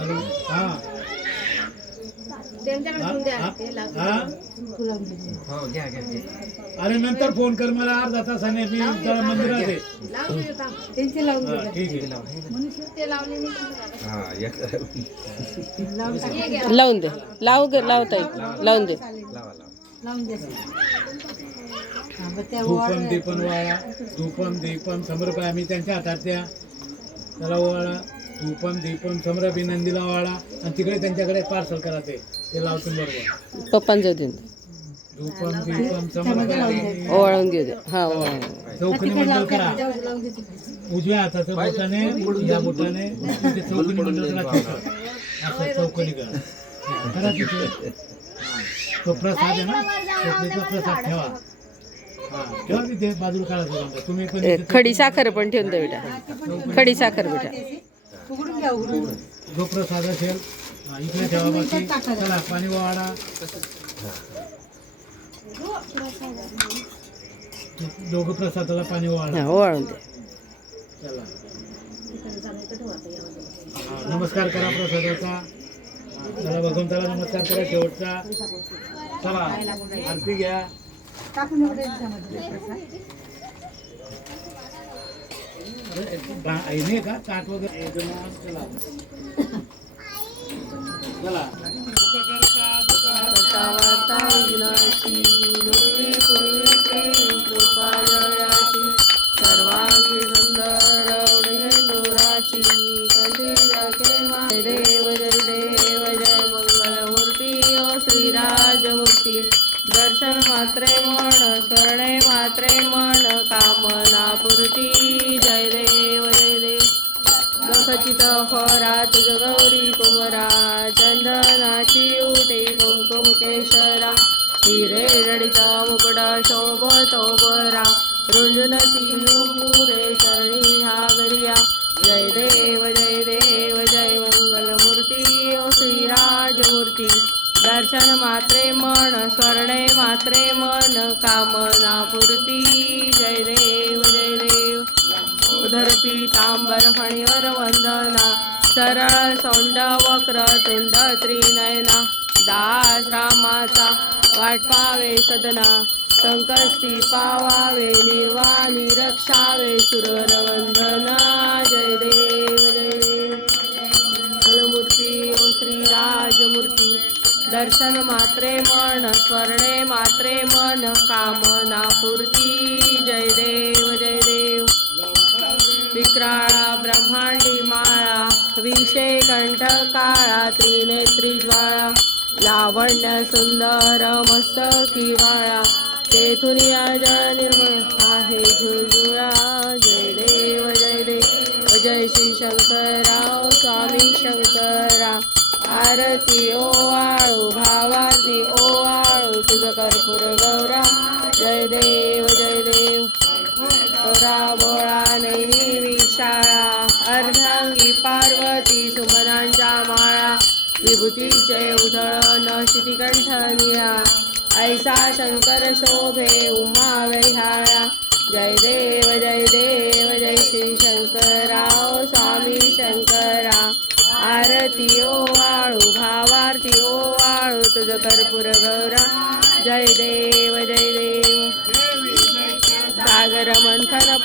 अरे हा अरे नंतर फोन कर मला अर्धा तासाने मी मंदिरात आहे. लावून दे लावता लावून दे. धूपम दीपन वाळा धूपम दीपम समर्प आम्ही त्यांच्या हातात द्या त्याला वाळा धूपम दीपम समर्प नंदीला वाळा आणि तिकडे त्यांच्याकडे पार्सल करा ते लावतो बरोबर. पप्पांच्या दिन धूपम दीपम समर्प ओवाळून घेऊ दे. हा चौकनी मंडळ करा उजव्या हाताच्या बोटाने या बोटाने चौकनी मंडळ करा असं चौकनी करा तिथे तो प्रसाद आहे ना तो प्रसाद ठेवा. ठेवा तिथे बाजूला काढा तुम्ही पण खडी साखर पण ठेवून दे बेटा. खडी साखर बेटा जो प्रसाद असेल इकडे ठेवा. बाकी चला पाणी वाढा दोघं प्रसादाला पाणी वाढा ओवाळून दे. चला नमस्कार करा प्रसादाचा. चला भगवंताला नमस्कार करा शेवटचा. चला आरती घ्या. नाही का ताट वगैरे चला सर्वांगी सुंदर उडुराची देव जय देव जय मंगलमूर्ती ओ श्रीराजमूर्ती. दर्शन मात्रे मन स्मरणे मात्रे मन कामना पूर्ती. जय देव जय देव. खचित फरा तुझ गौरी कुमरा चंदनाची उटी कुमकुम केशरा. हिरे रडिता मुकुटा शोभतो बरा रुंजुनची नुपुरे चरणी हागरिया. जय देव जय देव जय मंगलमूर्ती ओ श्रीराजमूर्ती. दर्शन मात्रे मन स्मरणे मात्रे मन कामना पूर्ती. जय देव जय देव. उधर पीतांबर फणीवर वंदना सरळ सोंड वक्र तुंड त्रिनयना. दास रामाचा वाट पावे सदना संकष्टी पावावे निर्वाणी रक्षावे सुरर वंदना. जय देव जय देव. मंगलमूर्ती ओ श्रीराजमूर्ती. दर्शन मात्रे मन स्मरणे मात्रे मन कामना पूर्ती. जय देव जय देव. विक्राळा ब्रह्मांडी माळा विषे कंठ काळा त्रिनेत्री ज्वाळा. लावण्य सुंदर मस्तकी वाळा तेथून या जळ निर्मळ आहे झुळझुळा. जय देव जय देव जय श्री शंकरराव स्वामी शंकरा. आरती ओवाळू भावारती ओवाळू तुझ कर्पूर गौरा. जय देव जय देव. गौरा बोळा नैनी विशाळा अर्धांगी पार्वती सुमनांच्या माळा. विभूतीचे उधळण शितिकंठ निळा ऐसा शंकर शोभे उमा वैहाळा. जय देव जय देव जय श्री शंकरराव स्वामी शंकरा. आरती ओवाळू भावारती ओवाळू तुझ कर्पूर गौरा. जय देव जय देव. सागर मंथन